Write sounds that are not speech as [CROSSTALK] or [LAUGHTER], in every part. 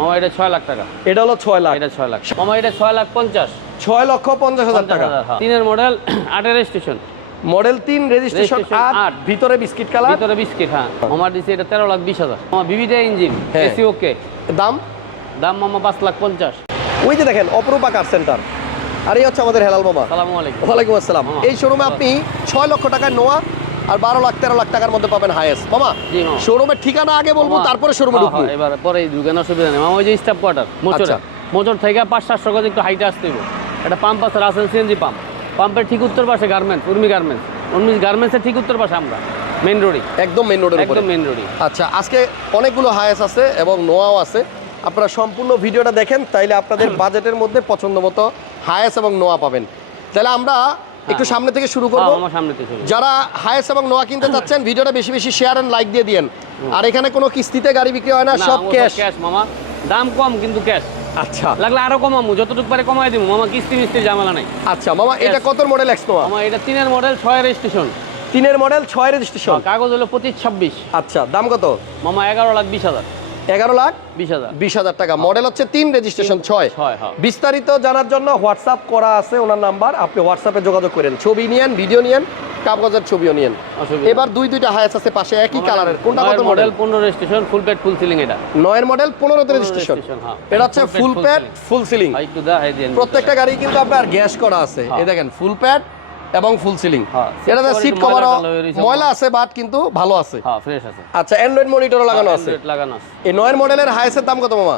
মামা এটা ছয় লাখ টাকা। এটা হলো ছয় লাখ। এটা ছয় লাখ। মামা এটা ছয় লাখ পঞ্চাশ। ছয় লক্ষ পঞ্চাশ হাজার টাকা। হ্যাঁ। তিনের মডেল [CLEARS THROAT] আটের স্টেশন মডেল তিন রেজিস্ট্রেশন আট। ভিতরে বিস্কিট কালার ভিতরে বিস্কিট হ্যাঁ। আমার দিছে এটা তেরো লাখ বিশ হাজার। আমার বিবিটা ইঞ্জিন। এসি ওকে দাম? দাম মামা পাঁচ লাখ পঞ্চাশ। ওই যে দেখেন অপরূপা কার সেন্টার আর এই হচ্ছে আমাদের হেলাল মামা। সালামু আলাইকুম। ওয়ালাইকুম আসসালাম। এই শোরুমে আপনি ছয় লক্ষ টাকায় নোয়া আর বারো লাখ তেরো লাখ টাকার মধ্যে পাবেন হায়েস্ট মামা শোরুমের ঠিকানা আগে বলব তারপরে শোরুমে ঢুকবো। এবার পরে ঢুকেন অসুবিধা নেই। মামা ওই যে স্টাফ কোয়ার্টার মোচরে। মোচর থেকে পাঁচ সাতশো গজ একটু হাইটে আসতে হবে একটা পাম্প আছে রাসেল সিএনজি পাম্প পাম্পের ঠিক উত্তর পাশে গার্মেন্টস উর্মি গার্মেন্টস উর্মি গার্মেন্টসের ঠিক উত্তর পাশে আমরা মেন রোডে একদম মেন রোডের একদম মেন রোডে আচ্ছা আজকে অনেকগুলো হায়েস আছে এবং নোয়াও আছে। আপনারা সম্পূর্ণ ভিডিওটা দেখেন তাইলে আপনাদের [COUGHS] বাজেটের মধ্যে পছন্দ মতো হায়েস এবং নোয়া পাবেন। তাহলে আমরা একটু সামনে থেকে শুরু করব। থেকে যারা হায়েস এবং নোয়া কিনতে [COUGHS] চাচ্ছেন ভিডিওটা বেশি বেশি শেয়ার এন্ড লাইক দিয়ে দিয়েন। আর এখানে কোনো কিস্তিতে গাড়ি বিক্রি হয় না সব ক্যাশ ক্যাশ মামা। দাম কম কিন্তু ক্যাশ আচ্ছা। লাগলে আরও কমামু যতটুকু পারে কমাই দিব মামা কিস্তি মিস্তি ঝামেলা নাই। আচ্ছা মামা এটা কত মডেল এক্স নোয়া মামা এটা তিনের মডেল ছয় রেজিস্ট্রেশন তিনের মডেল ছয় রেজিস্ট্রেশন কাগজ হলো পঁচিশ ছাব্বিশ। আচ্ছা দাম কত? মামা এগারো লাখ বিশ হাজার। এগারো লাখ বিশ হাজার। বিশ হাজার টাকা। মডেল হচ্ছে তিন রেজিস্ট্রেশন ছয়। হ্যাঁ। বিস্তারিত জানার জন্য হোয়াটসঅ্যাপ করা আছে ওনার নাম্বার। আপনি হোয়াটসঅ্যাপে যোগাযোগ করেন। ছবি নিয়েন ভিডিও নিয়েন কাগজের ছবিও নিয়েন। এবার দুই দুইটা হায়াস আছে পাশে একই কালারের কোনটা কত মডেল মডেল পনেরো registration full pad full ceiling এটা। নয়ের মডেল পনেরোতে রেজিস্ট্রেশন হ্যাঁ। এটা হচ্ছে ফুল প্যাড ফুল সিলিং প্রত্যেকটা গাড়ি কিন্তু আপনার গ্যাস করা আছে। হ্যাঁ। এই দেখেন ফুল প্যাড এবং ফুল সিলিং এটা seat এটাতে সিট কভার কভারও ময়লা আছে বাট কিন্তু ভালো আছে। হ্যাঁ ফ্রেশ আছে। আচ্ছা অ্যান্ড্রয়েড মনিটরও লাগানো আছে। Android লাগানো আছে। এই নয়ের মডেলের হাইসের দাম কত মামা?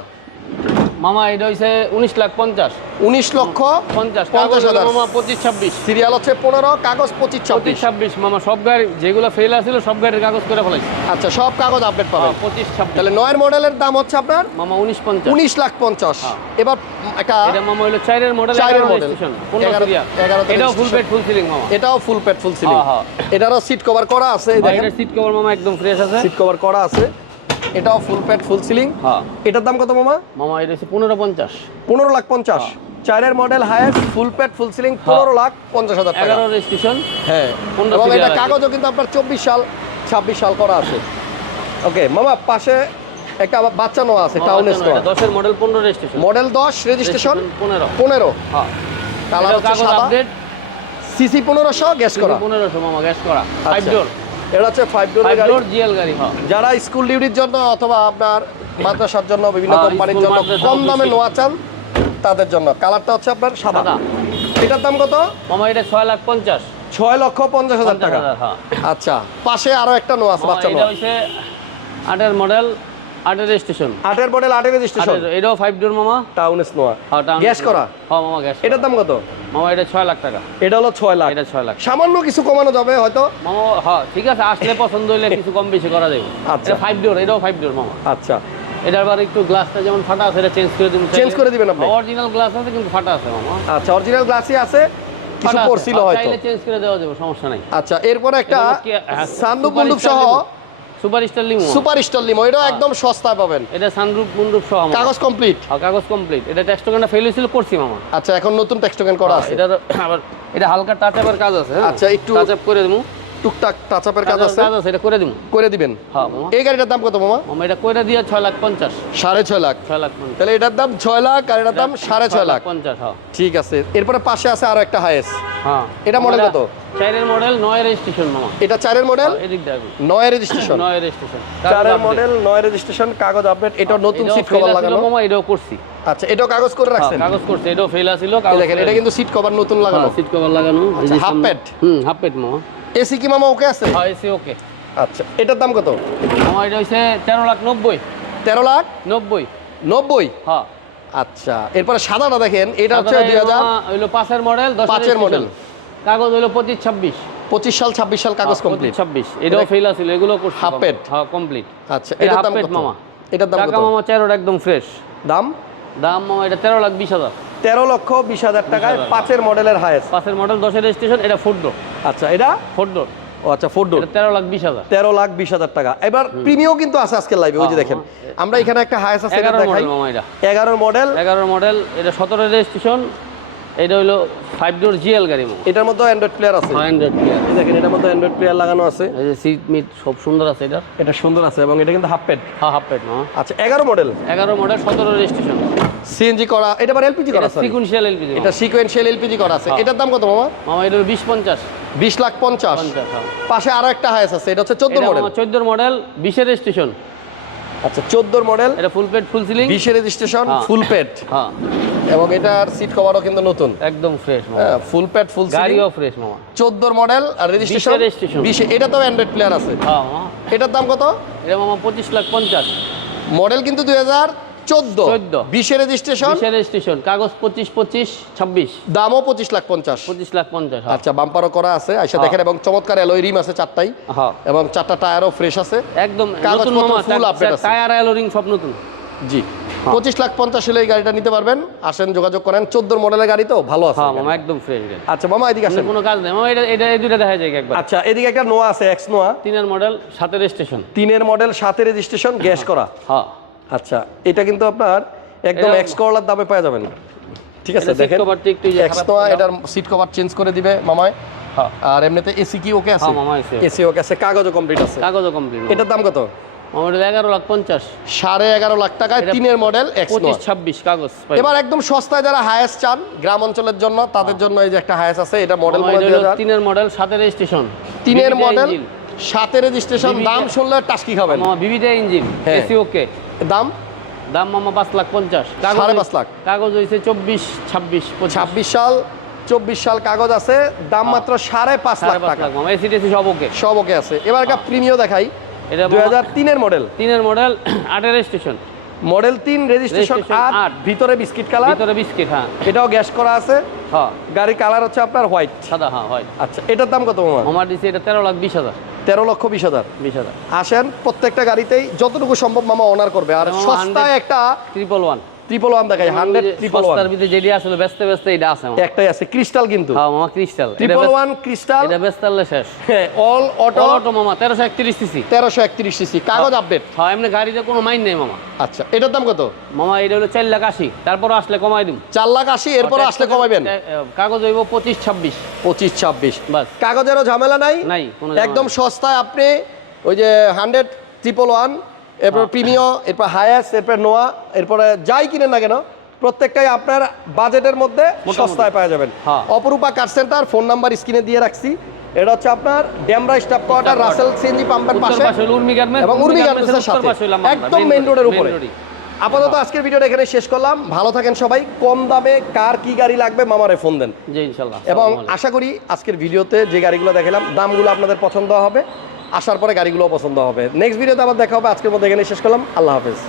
মামা এটা হইছে উনিশ লাখ পঞ্চাশ। উনিশ লক্ষ পঞ্চাশ পঞ্চাশ পঞ্চাশ হাজার। মামা পঁচিশ ছাব্বিশ। সিরিয়াল হচ্ছে পনেরো কাগজ পঁচিশ ছাব্বিশ। ছাব্বিশ মামা সব গাড়ি যেগুলো ফেল আছিল সব গাড়ির কাগজ করে ফেলাইছে। আচ্ছা সব কাগজ আপডেট পাবেন। হ্যাঁ, পঁচিশ ছাব্বিশ। তাহলে নয়ের মডেলের দাম হচ্ছে আপনার? মামা উনিশ পঞ্চাশ। উনিশ লাখ পঞ্চাশ। হ্যাঁ। এবার একটা এটা মামা হইল চারের মডেল চারের চারের মডেল এগারো- এটাও ফুল। পেড ফুল সিলিং মামা। এটাও ফুল প্যাড ফুল সিলিং এটারও সিট কভার করা আছে এই দেখেন। সিট কভার মামা একদম ফ্রেশ আছে। সিট কভার করা আছে। এটাও ফুল প্যাড ফুল সিলিং হ্যাঁ। এটার দাম কত মামা? মামা এটা হচ্ছে পনেরো পঞ্চাশ। পনেরো লাখ পঞ্চাশ। চারের model higher full pad full ceiling পনেরো লাখ পঞ্চাশ হাজার টাকা। রেজিস্ট্রেশন হ্যাঁ। এবং এটা কাগজও কিন্তু আপনার চব্বিশ সাল ছাব্বিশ সাল করা আছে। ওকে মামা পাশে একটা আবার বাচ্চা নোয়া আছে টাউনেস নোয়া দশের মডেল পনেরো রেজিস্ট্রেশন মডেল দশ রেজিস্ট্রেশন পনেরো। পনেরো। হ্যাঁ। কালার হচ্ছে কাগজ সাদা। সিসি পনেরোশো গ্যাস করা। পনেরোশো মামা গ্যাস করা। ফাইভ আচ্ছা। ডোর এটা হচ্ছে ফাইভ ডোর গাড়ি। জিএল গাড়ি হ্যাঁ। যারা স্কুল ডিউটির জন্য অথবা আপনার মাদ্রাসার জন্য বিভিন্ন হ্যাঁ, কোম্পানির জন্য কম দামে। নোয়া চান তাদের জন্য। কালারটা হচ্ছে আপনার সাদা। এটার দাম কত? আমার এটা ছয় লাখ পঞ্চাশ। ছয় লক্ষ পঞ্চাশ হাজার টাকা। হ্যাঁ। আচ্ছা পাশে আরও একটা নোয়া আছে বাচ্চা এটা হচ্ছে আটের মডেল আটের রেজিস্ট্রেশন আটের মডেল আটের রেজিস্ট্রেশন এটাও ফাইভ ডোর মামা। টাউন- গ্যাস করা? হ্যাঁ মামা গ্যাস এটার দাম কত? মামা এটা ছয় লাখ টাকা। এটা হলো ছয় লাখ। এটা ছয় লাখ। সামান্য কিছু কমানো যাবে হয়তো। মামা হ্যাঁ ঠিক আছে আসলে পছন্দ হইলে কিছু কম বেশি করা যাবে। আচ্ছা। ফাইভ ডোর এটাও ফাইভ ডোর মামা। আচ্ছা। এটার বার একটু গ্লাসটা যেমন ফাটা আছে এটা চেঞ্জ করে দিন। Change করে দিবেন আপনি? অরিজিনাল গ্লাস আছে কিন্তু ফাটা আছে মামা। আচ্ছা অরিজিনাল গ্লাসই আছে কিছু পড়ছিল হয়তো। চাইলে চেঞ্জ করে দেওয়া যাবে সমস্যা নাই। আচ্ছা এরপরে একটা হ্যাঁ, সানরুফ সহ super star limo. Super star limo এটা একদম সস্তায় পাবেন। এটা সানরুফ মুনরুফ সহ কাগজ কমপ্লিট হ্যাঁ, কাগজ কমপ্লিট এটা টেক্সট টোকেনটা ফেল হয়েছিল করছি মামা। আচ্ছা এখন নতুন টেক্সটোকেন করা আছে। এটা আবার এটা হালকা টাচ আপের কাজ আছে হ্যাঁ? আচ্ছা, একটু- টাচ আপ করে দিমু টুকটাক টাচ আপের কাজ আছে? কাজ আছে এটা করে দিমু। করে দিবেন? হ্যাঁ মামা। এই গাড়িটার দাম কত মামা? মামা এটা করে দিয়ে ছয় লাখ পঞ্চাশ। সাড়ে ছয় লাখ। ছয় লাখ পঞ্চাশ। তাহলে এটার দাম ছয় লাখ আর এটার দাম সাড়ে ছয় লাখ পঞ্চাশ হ্যাঁ। ঠিক আছে। এরপরে পাশে আছে আরও একটা হাইস হ্যাঁ। এটা মডেল কত? চারের মডেল নয় রেজিস্ট্রেশন মামা। এটা চারের মডেল নয় রেজিস্ট্রেশন নয় রেজিস্ট্রেশন চারের মডেল নয় রেজিস্ট্রেশন কাগজ আপডেট এটাও নতুন সিট কভার লাগানো? মামা এটাও করছি। আচ্ছা এটাও কাগজ করে হ্যাঁ, রাখছেন? কাগজ করছে এটাও ফেল আছিল এই দেখেন এটা কিন্তু সিট কভার নতুন লাগানো। সিট কভার লাগানো হাফ আচ্ছা, pad? হুম হাফ প্যাড মামা। এসি কি মামা ওকে আছে? হ্যাঁ এসি ওকে। আচ্ছা এটার দাম কত? মামা এটা হচ্ছে তেরো লাখ নব্বই। তেরো লাখ? নব্বই। নব্বই? হ্যাঁ। আচ্ছা এরপরে সাদাটা দেখেন এটা হচ্ছে দুই হাজার হইল পাঁচের মডেল পাঁচের মডেল কাগজ হইল পঁচিশ ছাব্বিশ। পঁচিশ সাল ছাব্বিশ সাল কাগজ কমপ্লিট ছাব্বিশ। এটাও ফেল আছিল এগুলো Half pad? হ্যাঁ কমপ্লিট আচ্ছা এটা এটার হাফ দাম কত? মামা। এটার দাম টাকা কত? মামা চারোর একদম ফ্রেশ দাম? দাম এটা তেরো লাখ বিশ হাজার। তেরো লক্ষ বিশ হাজার টাকায় পাঁচের মডেলের হায়েস্ট পাঁচের মডেল দশের রেজিস্ট্রেশন এটা ফোর ডোর আচ্ছা এটা? ফোর ডোর ও আচ্ছা ফোর ডোর তেরো লাখ বিশ হাজার। তেরো লাখ বিশ হাজার টাকা। এবার প্রিমিও কিন্তু আছে আজকের লাইভে ওই যে হ্যাঁ, দেখেন। আমরা এখানে একটা হায়েস্ট আছে এগারো দেখাই। মডেল এগারোর মডেল এগারো মডেল এটা সতেরো রেজিস্ট্রেশন এটা হলো ফাইভ ডোর জিএল গাড়ি এটার মধ্যে অ্যান্ড্রয়েড প্লেয়ার আছে। অ্যান্ড্রয়েড প্লেয়ার দেখেন এটার মধ্যে অ্যান্ড্রয়েড প্লেয়ার লাগানো আছে। এই যে সিট মিট সব সুন্দর আছে এটা এটা সুন্দর আছে এবং এটা কিন্তু হাফ প্যাড হ্যাঁ হাফ প্যাড আচ্ছা এগারো মডেল এগারো মডেল সতেরো রেজিস্ট্রেশন সিএনজি করা এটা আবার এলপিজি করা সিকুয়েন্সিয়াল এলপিজি এটা সিকুয়েন্সিয়াল এলপিজি করা আছে। হ্যাঁ। এটার দাম কত মামা? মামা এটা 20 50 20 লাখ 50 হ্যাঁ। পাশে আরও একটা হাইস আছে এটা হচ্ছে 14 মডেল 14 মডেল 20 এর রেজিস্ট্রেশন আচ্ছা 14 মডেল এটা ফুল প্লেট ফুল সিলিং 20 এর রেজিস্ট্রেশন ফুল প্লেট হ্যাঁ। এবং এটার সিট কভারও কিন্তু নতুন। একদম ফ্রেশ মামা। ফুল প্লেট ফুল গাড়িও ফ্রেশ মামা। 14 মডেল আর রেজিস্ট্রেশন রেজিস্ট্রেশন এটা তো অ্যান্ড্রয়েড প্লেয়ার আছে। হ্যাঁ এটার দাম কত? এটা মামা 25 লাখ 50 মডেল কিন্তু 2000 চোদ্দ। বিশে রেজিস্ট্রেশন কাগজ পঁচিশ পঁচিশ ছাব্বিশ। দামও পঁচিশ লাখ পঞ্চাশ। পঁচিশ লাখ হ্যাঁ। আচ্ছা, করা আছে। আচ্ছা, হ্যাঁ। দেখেন এবং আছে হ্যাঁ। পঁচিশ লাখ পঞ্চাশ হলে এই গাড়িটা নিতে পারবেন। আসেন যোগাযোগ করেন। চোদ্দোর মডেলের গাড়ি তো ভালো আছে মামা একদম ফ্রেশ আচ্ছা এদিকে কোনো কাজ নেই। দেখা যায় আচ্ছা এদিকে একটা নোয়া আছে এক্স নোয়া তিনের মডেল সাতের তিনের মডেল সাতের রেজিস্ট্রেশন গ্যাস করা। হ্যাঁ। আচ্ছা এটা কিন্তু আপনার একদম এক্স করলার দামে পাওয়া যাবেন ঠিক আছে দেখেন। এক্স ছিল। এটার সিট কভার চেঞ্জ করে দিবে মামায় হ্যাঁ। আর এমনিতে এসি কি ওকে আছে? হ্যাঁ, এসি ওকে আছে কাগজও কমপ্লিট আছে। কাগজও কমপ্লিট এটার দাম কত? এগারো লাখ পঞ্চাশ। সাড়ে এগারো লাখ টাকায় তিনের মডেল পঁচিশ ছাব্বিশ কাগজ এবার একদম সস্তায় যারা হায়েস্ট চান গ্রাম অঞ্চলের জন্য তাদের জন্য এই যে একটা আছে এটা মডেল তিনের মডেল সাথে রেজিস্ট্রেশন তিনের মডেল সাথে রেজিস্ট্রেশন দাম শুনলে টাস্কি খাবেন। বিবিটা ইঞ্জিন হ্যাঁ। AC okay. দাম? দাম মামা পাঁচ লাখ পঞ্চাশ। সাড়ে পাঁচ লাখ। কাগজ হয়েছে চব্বিশ ছাব্বিশ ছাব্বিশ সাল চব্বিশ সাল কাগজ আছে দাম মাত্র সাড়ে পাঁচ লাখ টাকা। এসি টেসি সব ওকে। সব ওকে আছে। এবার একটা প্রিমিয় দেখাই। এটা দুই হাজার তিনের মডেল তিনের মডেল [CLEARS THROAT] আটের রেজিস্ট্রেশন মডেল তিন রেজিস্ট্রেশন আট। ভিতরে বিস্কিট কালার ভিতরে বিস্কিট হ্যাঁ। এটাও গ্যাস করা আছে। হ্যাঁ। গাড়ির কালার হচ্ছে আপনার হোয়াইট সাদা হ্যাঁ হয় আচ্ছা এটার দাম কত আমার দিছে এটা তেরো লাখ বিশ হাজার। তেরো লক্ষ বিশ হাজার। বিশ হাজার। আসেন প্রত্যেকটা গাড়িতেই যতটুকু সম্ভব মামা অনার করবে। আর সস্তায় একটা ট্রিপল ওয়ান ট্রিপল ওয়ান দেখাই হান্ড্রেড ট্রিপল ওয়ান ভিতরে যেটি আসলে ব্যস্ত ব্যস্ত এটা আছে একটাই আছে ক্রিস্টাল কিন্তু। হ্যাঁ মামা ক্রিস্টাল ট্রিপল ওয়ান ক্রিস্টাল এটা ব্যস্ত শেষ। অল অটো অটো মামা তেরোশো একত্রিশ সিসি তেরোশো একত্রিশ সিসি কাগজ আপডেট হ্যাঁ এমনি গাড়িতে কোনো নেই মামা। আচ্ছা এটার দাম কত? মামা এটা হলো চার লাখ আশি। তারপর আসলে কমাই দিম। চার লাখ আশি এরপর আসলে কমাবেন কাগজ হইব পঁচিশ ছাব্বিশ। পঁচিশ ছাব্বিশ। বাস। কাগজেরও ঝামেলা নাই? নাই একদম সস্তায় আপনি ওই যে হান্ড্রেড ট্রিপল ওয়ান এরপর প্রিমিয় এরপর হায়াস এরপর নোয়া এরপরে যাই কিনেন না কেন প্রত্যেকটাই আপনার বাজেটের মধ্যে সস্তায় পাওয়া যাবেন। হ্যাঁ। অপরূপা কার সেন্টার ফোন নাম্বার স্ক্রিনে দিয়ে রাখছি। এটা হচ্ছে আপনার Demra staff quarter Russell CNG পাম্পের পাশে এবং উর্মি গার্মেন্টসের সাথে। একদম মেইন রোডের উপরে। আপাতত আজকের ভিডিওটা এখানে শেষ করলাম। ভালো থাকেন সবাই। কম দামে কার কি গাড়ি লাগবে মামারে ফোন দেন। এবং আশা করি আজকের ভিডিওতে যে গাড়িগুলো দেখালাম দামগুলো আপনাদের পছন্দ হবে। আসার পরে গাড়িগুলো পছন্দ হবে। নেক্সট ভিডিওতে আবার দেখা হবে। আজকের মধ্যে এখানে শেষ করলাম। আল্লাহ হাফেজ।